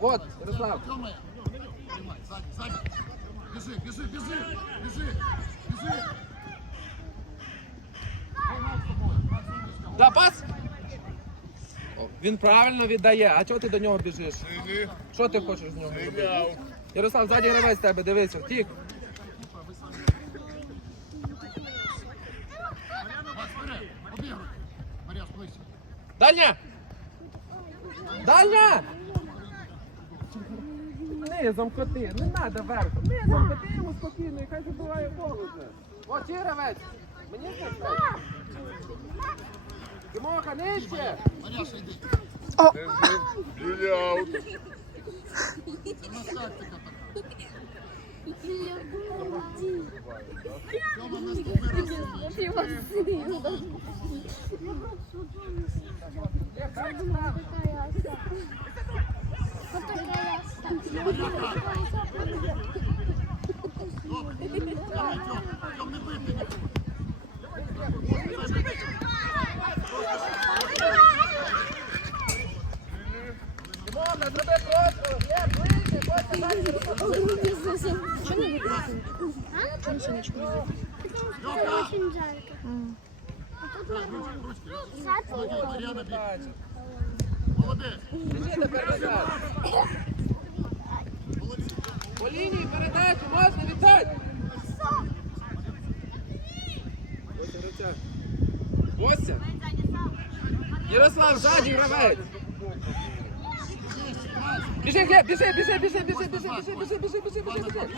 От, Ярослав. Біжи, біжи. Да, пас! Він правильно віддає. А чого ти до нього біжиш? Що ти хочеш з нього? Ярослав, ззаді гравець тебе, дивися, втік. замкоти. Не треба верх. Не замкоти йому спокійно, і хай забуває полудне. О, Чіровець! Мені це? Тимоха, нижче! Юляут. Какая Молодець! По лінії передачу можна віддати. Костя. Ярослав, ззаді гравець. Біжи, біжи, біжи, біжи, біжи, біжи, біжи, біжи, біжи, біжи, біжи, біжи.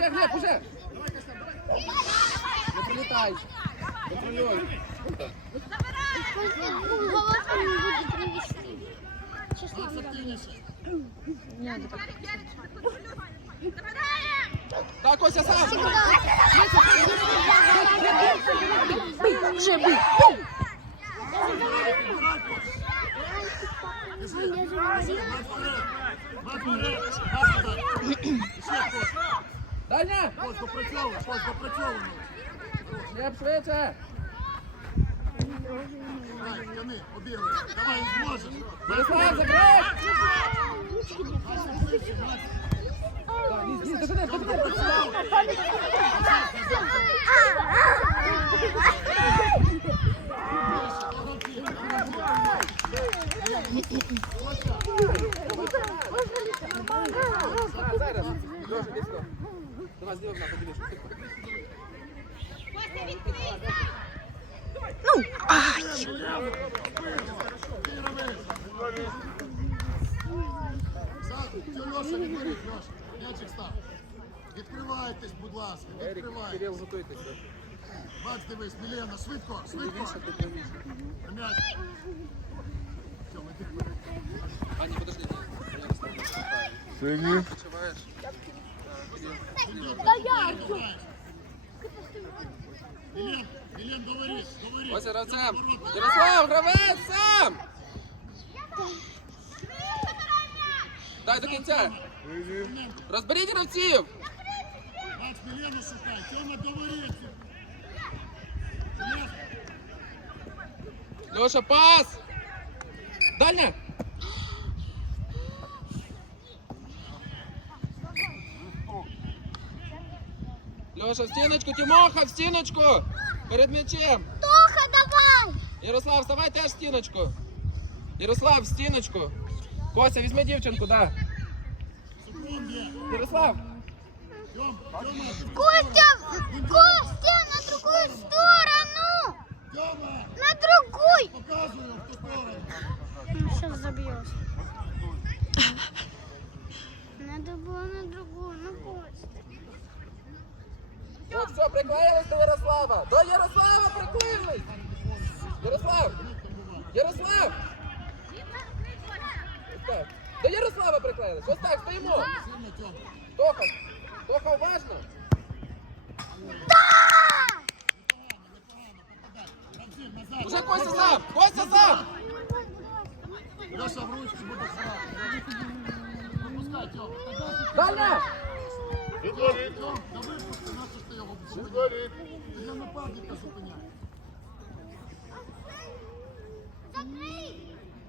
Уже, Глеб, уже! Не прилітай! Контролюй! Голосом не буду привести. Число Нет, так, Кося, сам! Бей, уже бей! Я же говорила! Саня! Хоч допрацьовуй, хоч допрацьовуй. Не швидше. Давай, тяни, обігли. Давай, зможеш. Вислав, закрой! Лізь, лізь, догони, догони. Можна лізь, нормально. Зараз, дуже близько. Давай, сделай одна, подивись. Ну, ай! Леша, не горить, Леша. Мячик став. Відкривайтесь, будь ласка, Ерік, Кирил, відкривайтесь. готуйтеся. Бач, дивись, Мілена, швидко, швидко. Дивіться, ти правіше. На М'яч. Ані, подожди, я розставлю. Сині. Відчуваєш? Ярослав, правильно. Сині. Відчуваєш? Мілен, Мілен, говори, говори. Ось гравцем. Ворота. Ярослав, гравець сам! Дай до кінця. Сині. Розберіть гравців. Макс, Мілену шукай. Тьома, говори. М'яч. Леша, пас! Дальня! Леша, в стіночку, Тимоха, в стіночку! Перед м'ячем! Тоха, давай! Ярослав, вставай теж в стіночку! Ярослав, в стіночку! Кося, візьми дівчинку, да. Секунді. Ярослав! Тьом, Тьома, Костя! Костя, на другую сторону! Тьома, На другую! показую в ту сторону. Сейчас забьешь. От все, приклеїлись до Ярослава. До Ярослава приклеїлись. Ярослав! Ярослав! Ось так. До Ярослава приклеїлись. Ось так, стоїмо. Тоха, Тоха, уважно. Уже Костя сам! Костя сам! Леша в ручки буде Тьома. Дальня! Тьом, да випусти, його зупиняєш? Ти для нападника зупиняєш.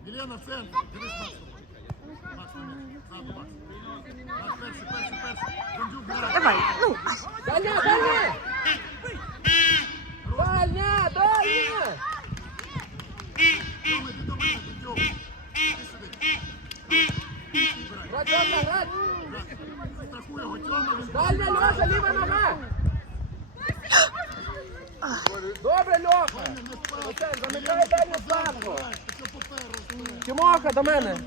Мілена, в центр. Дивись, Макс. Макс, на м'яч. Ззаду, Макс. Макс, перший, перший, перший. Бондюк, грає. Давай, ну. Дальня, дальня! Дальня, дальня! Тьома, іди до мене, Бондюк. Іди сюди. Грать, Тьома, грать! Страхуй його, Тьома, він Дальня, Льоша, ліва нога! Добре, Льоша! не впав. Оце, замикай що поперу? Тимоха, до мене!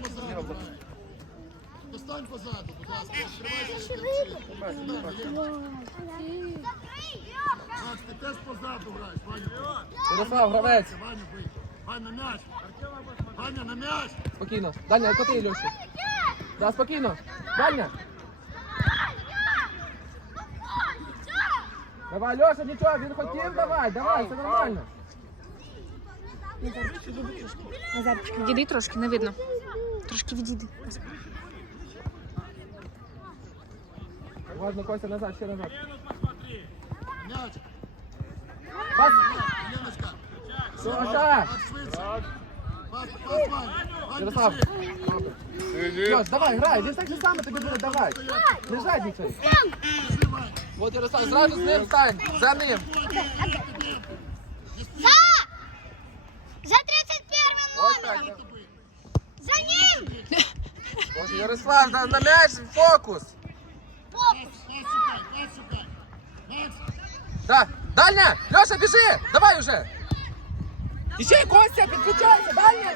Достань позаду, будь ласка. Макс, ти теж позаду граєш, Ваня. Ярослав, гравець! Ваня, бий. Ваня, на м'яч. Ваня, на м'яч. Спокійно. Дальня, коти, Льоші. Да, спокійно. Дальня. Давай, Льоша, нічого, він хотів, давай, давай, все нормально. Назарчик, відійди трошки, не видно. Трошки відійди. Важно, Костя, назад, ще назад. М'яч. Пас, Леночка. Льоша! Пас швидше. Пас, пас, Ваня. Ваня, Ярослав. біжи. Льош, давай, грай, він так же саме тобі буде, давай. Не жадничай. Біжи, Ваня. От Ярослав, зразу з ним стань, за ним. Ярослав, на, на м'яч, фокус. Фокус! Пас шукай, пас шукай. Макс. Да, дальня, Льоша, біжи, давай уже. І ще й Костя, підключайся, дальня.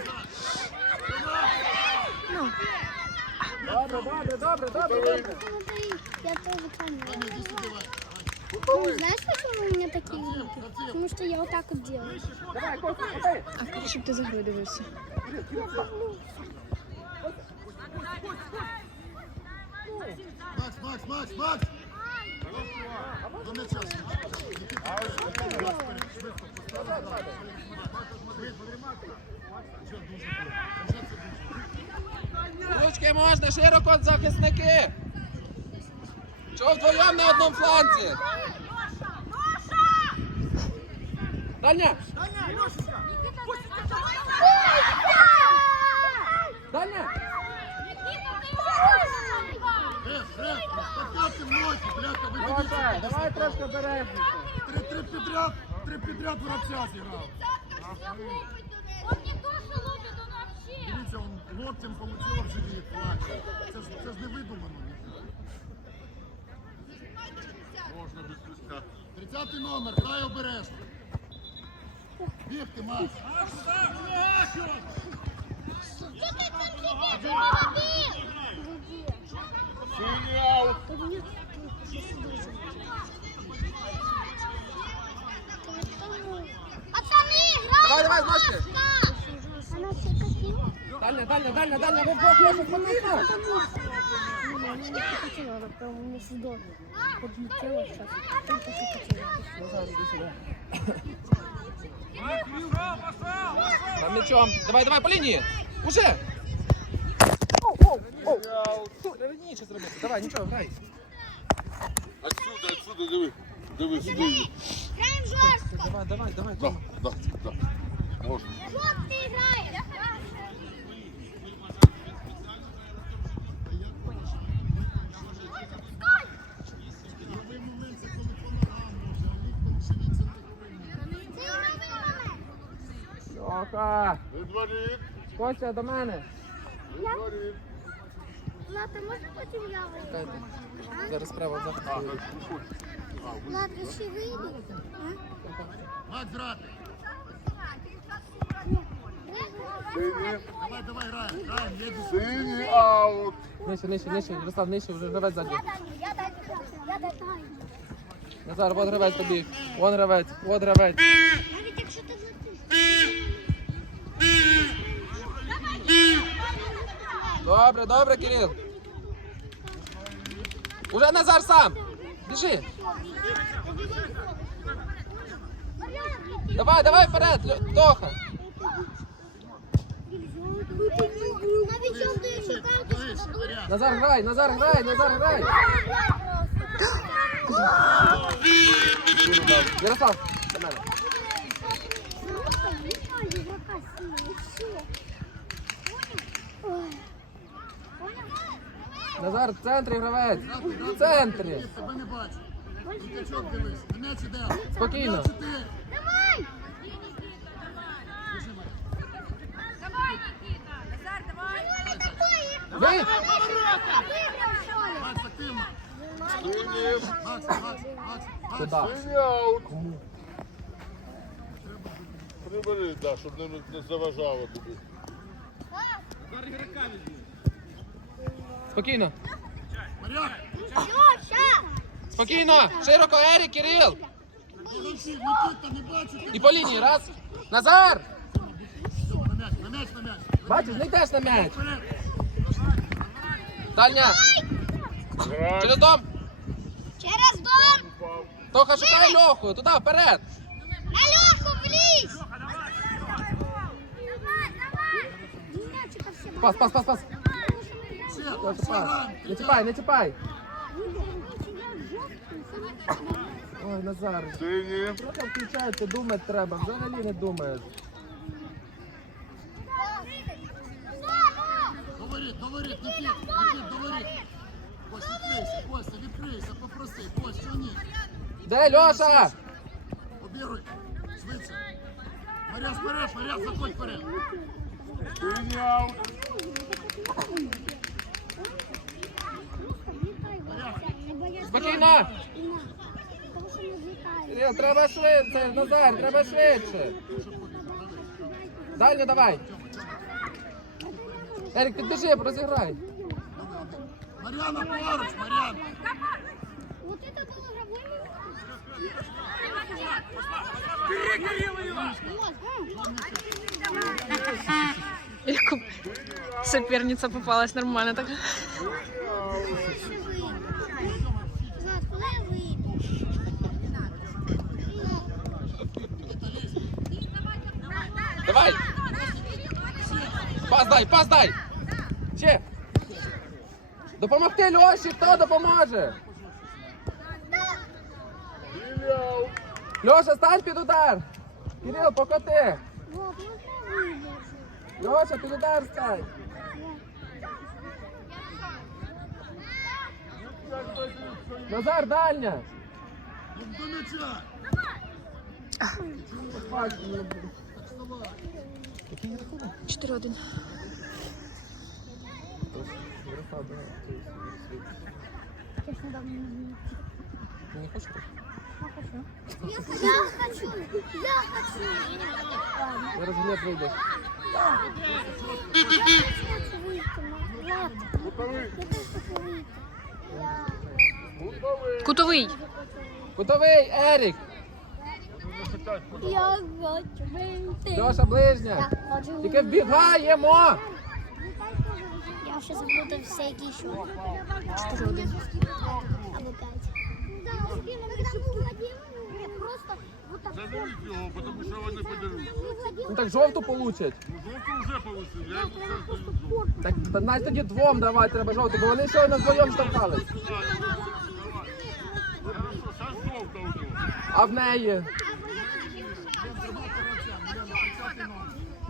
Ну, Добре, добре, добре, добре, добре. Я тоже понял. Ваня, иди сюда, Ваня. Ну, знаешь, почему у меня такие руки? Потому что я вот так вот делаю. Давай, Костя, ходи. а хочу, щоб ти за грою дивився. Макс, Макс, Макс, Макс. До м'яча. Ручки можна, широко захисники. Чого вдвоєм на одному фланці? Дальня! Дальня! Підряд воробця зіграв. Он не то, что лупит, он вообще. Дивіться, он локтем получила в живіт, плаче. Це ж, це ж не видумано. Можна без пуска. 30 номер, грай обережно. Бігти, Макс. Пацаны, играй! Давай, давай, ножки. Она все копила. Дальня, дальня, дальня, дальня, ви вдвох, Леша, спокійно. Она не хотела, она прям у меня сдохла. Подлетела сейчас. Только что хотела. Там мячом. Давай, давай, по лінії. Уже. Раніше зробити. Давай, нічого, грай. Отсюда, отсюда, диви. Диви, сюди. Играем жестко. Давай, давай, давай, Да, Тома. да, да. Можна. Жестко играем. Новий момент, це коли по ногам може, а ліктом шевіться такий. Відворіт, Костя, до мене. відворіт. Ладно, можно потом я? Дайте. Зараз справа захист. Ладно, еще выйду. Макс, грати. Синій. Давай, давай, граємо, граємо, їду. Синій аут. Нижче, нижче, нижче, Ярослав, нижче, вже гравець ззаді. Я дай, я дай. Назар, от гравець тобі. Вон гравець, от гравець. Добре, добре, Кирил. Уже Назар сам. Біжи. Давай, давай вперед, Тоха. Назар грай, Назар грай, Назар грай. Ярослав, до мене. Назар, в центрі гравець. В центрі. Я тебе не бачу. Дітячок дивись, на м'яч іде. Спокійно. М'яч іде. Давай! Біжи, Марія. Вийди. Макс, активно. Макс, Макс, Макс, Макс. Туди. Синій аут. Прибери, да, щоб не, заважало тобі. Мар'як, Льоша! Спокійно. Спокійно. Широко, Ерік, Кирил. І по лінії. Раз. Назар. Бачиш, не йдеш на м'яч. Грай. Через дом. Через дом! Тоха, шукай Льоху. Туди, вперед. На Льоху, влізь! Пас, пас, пас, пас. Не чіпай, не чіпай, не чіпай. Ой, Назар. Трохи включається, думати треба. Взагалі не думаєш. Говори, говори, Никит, Никит, говори. Кость, відкрийся, Костя, відкрийся, попроси. Кость, що ні? Де Льоша? Обіруй, швидше. Мар'ян, вперед, Мар'ян, заходь вперед. Синій Спокійно. Кирил, треба швидше. Назар, треба швидше. Дальню давай. Ерік, підбіжи, розіграй. Мар'яна поруч, Мар'ян. Вот это было игровое Яку соперниця попалась нормально так. Пас дай, пас дай. Ще. Допомогти Льоші, хто допоможе? Льоша, стань під удар. Кирил, покоти. Льоша, під удар стань. Назар, дальня. До Чесно, давно не знаю. Ти не хочеш? Я хочу. Я хочу. Я хочу. Зараз Глеб вийде. Я хочу вийти. Кутовий. Кутовий, Ерік. Я хочу вийти. Льоша, ближня. Тільки вбігаємо. Я ще заплутав все, які ще. Чотири один. Або п'ять. Заберіть його, тому що вони. Ну так жовту получать. Ну, жовтий вже получив. Я йому. Так та навіть тоді двом давай треба жовту, бо вони штовхались. Хорошо, зараз жовта у нього. А в неї.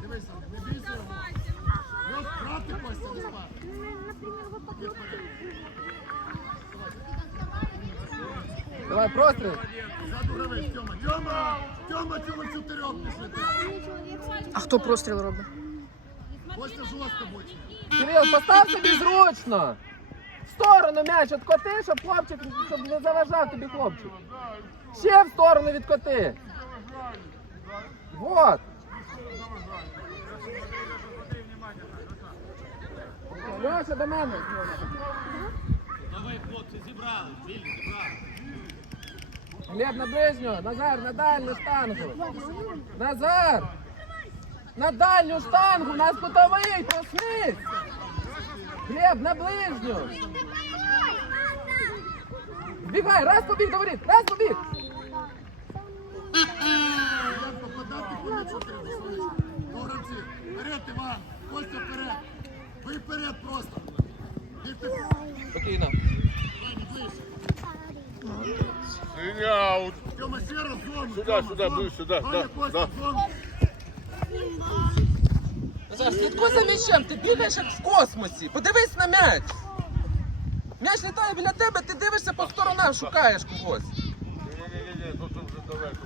Дивися, не бійся його. Льош, брати Костя, не спати. Например, вот так вот. Давай, простріл. Ззаду гравець, Тьома. Тьома! Тьома, цього чотирьох пішли. А хто простріл робить? Костя жорстко. Кирил, постав собі зручно. В сторону м'яч відкоти, щоб хлопчик, щоб не заважав тобі хлопчик. Ще в сторону відкоти. Вот. Льоша, до мене. Глеб на ближню, Назар, на дальню штангу. Назар! На дальню штангу, нас кутовий, проснись! Глеб, на ближню! Бігай, раз побіг, говорить, раз побіг! Попадати вперед, Іван, Костя вперед. Ви вперед просто. Спокійно. Ваня, ближче. Синя. Тьома, ще раз в зону. Сюди, сюди, зону. сюди, да, да. Назар, слідкуй за м'ячем, ти бігаєш як в космосі. Подивись на м'яч. М'яч літає біля тебе, ти дивишся по сторонам, шукаєш когось. Ні-ні-ні, тут вже далеко.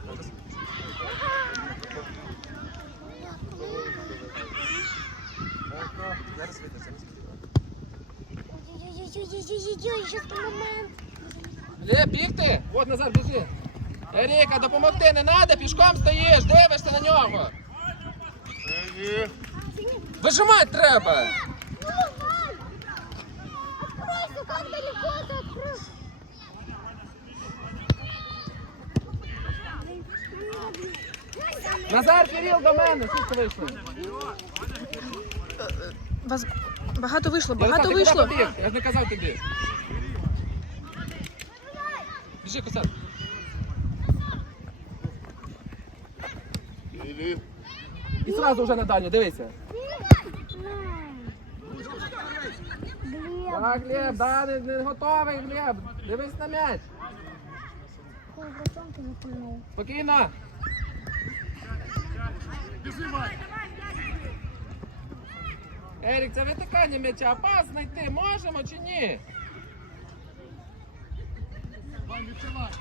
Зараз вийде, зараз Ой-ой-ой, сейчас момент. Глеб, бігти! От Назар, біжи. Еріка, допомогти не треба, пішком стоїш, дивишся на нього. Вижимати треба. Назар, Кирил, до мене. Вийшло? Вас багато вийшло, багато куди вийшло. Я ж не казав тобі. Біжи, Косян. І сразу вже на дальню, дивися. Так, Глеб, да, не, не готовий, Глеб. Дивись на м'яч. Спокійно. Біжи, Ваня. Ерік, це витикання м'яча. Пас знайти можемо чи ні? Вань, відкривай.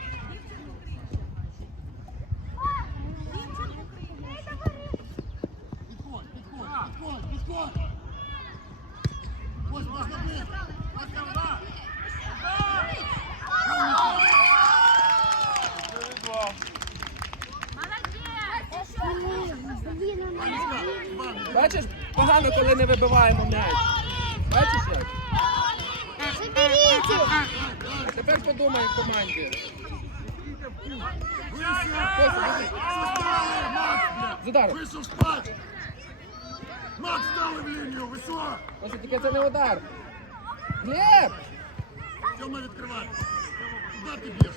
Підходь, підходь, підходь, підходь. Ось можна бити. Блин, она Бачиш, погано, коли не вибиваємо м'яч. Бачиш як? Тепер подумай в команді. З удару. Вийшов спати. Макс, стали в лінію, ви? Ось тільки це не удар. Глеб! Тьома відкривай. Куди ти б'єш?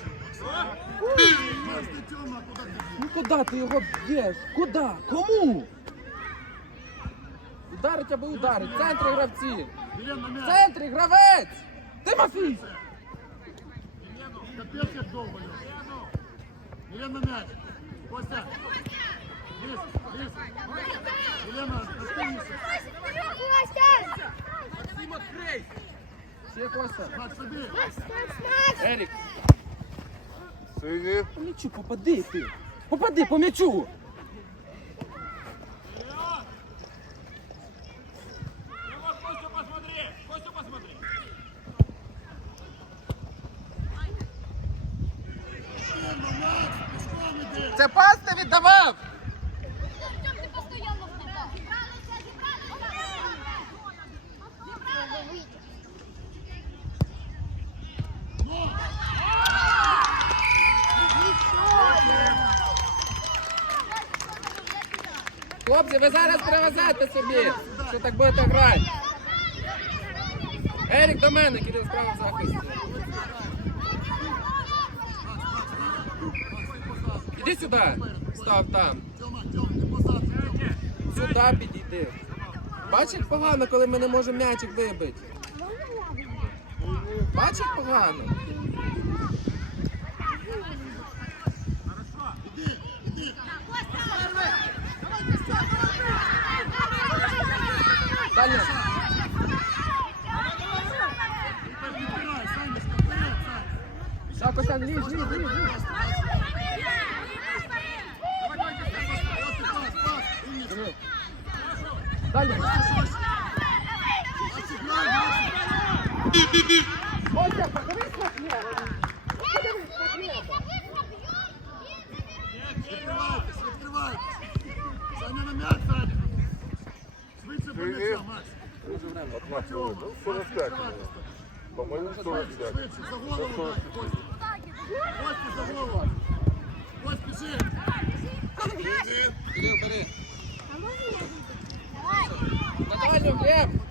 Макс, ти Тьома, куди ти б'єш? Ну куди ти його б'єш? Куди? Кому? Ударить або ударить. В центрі гравці. В центрі гравець! Тимофій! Капець як довго його. Єлена, на м'яч. Костя. Ліз, ліз. Єлена, розпинися. Ще Костя. Макс, собі. Ерік. Сині. По м'ячу попади ти. Попади по м'ячу. Не віддавав. Хлопці, ви зараз привезете собі, що так будете грати. Ерік до мене, кидай справа в захисті. Сюди, став там. Сюди підійди. Бачиш, погано, коли ми не можемо м'ячик вибити. Бачиш, погано. Далі. Відбирай, Санечка, вперед, Сань. Так, Костян, лізь, лізь, лізь, лізь. Ось і пас, пас. Умніця. Диви. Далі. Макс, грай, Макс. Костя, подивись на хліб. Відкривайтесь, відкривайтесь. Саня на м'яч, Саня. Швидше до м'яча, Макс. Дуже время. на хвилину. Ну, 45. По-моєму, 45. Швидше, за голову Це дай, Костя. Костя, за голову. Кость, біжи. На дальню, Глеб!